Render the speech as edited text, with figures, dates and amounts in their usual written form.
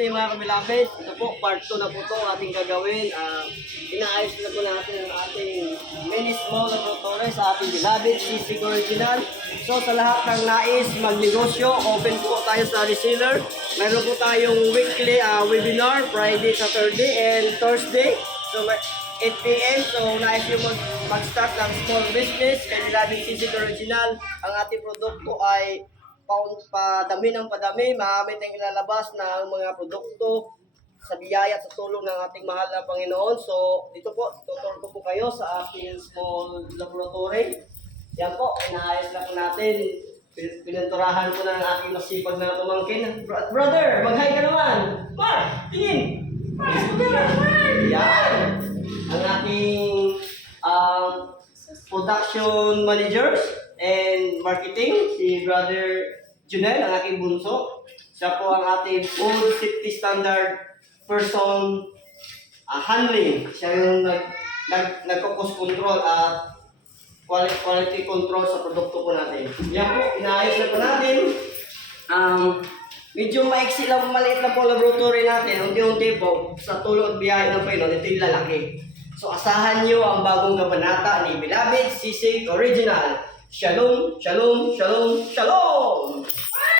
day mga kamilabit. Ito po, part 2 na po ito ating gagawin. Inaayos na po natin ang ating mini small laboratory sa ating Bilabit CC Original. So sa lahat ng nais magnegosyo, open po tayo sa reseller. Meron po tayong weekly webinar, Friday, Saturday, and Thursday. So 8 p.m. So nais yung mag-start ng small business kay Bilabit CC Original. Ang ating produkto ay padami ng padami, marami tayong ilalabas ng mga produkto sa biyaya at sa tulong ng ating mahal na Panginoon. So, dito po, tuturo ko po kayo sa ating small laboratory. Yan po, inaayos na po natin. Pininturahan ko na ng aking masipag na pamangkin. Brother, mag-hi ka naman! Ma, tingin! Yan! Ang ating production managers and marketing, si Brother Junel, ang aking bunso. Siya po ang ating food safety standard person handling. Siya yung nagko-cost control at quality control sa produkto po natin. Yan po, inaayos na po natin. Medyo maiksi lang, maliit lang po laboratory natin. Unti-unti po, sa tulong at biyaya ng Panginoon, ito yung lalaki. So asahan nyo ang bagong kabanata ni Bilabit CC Original. Shalom, shalom, shalom, shalom!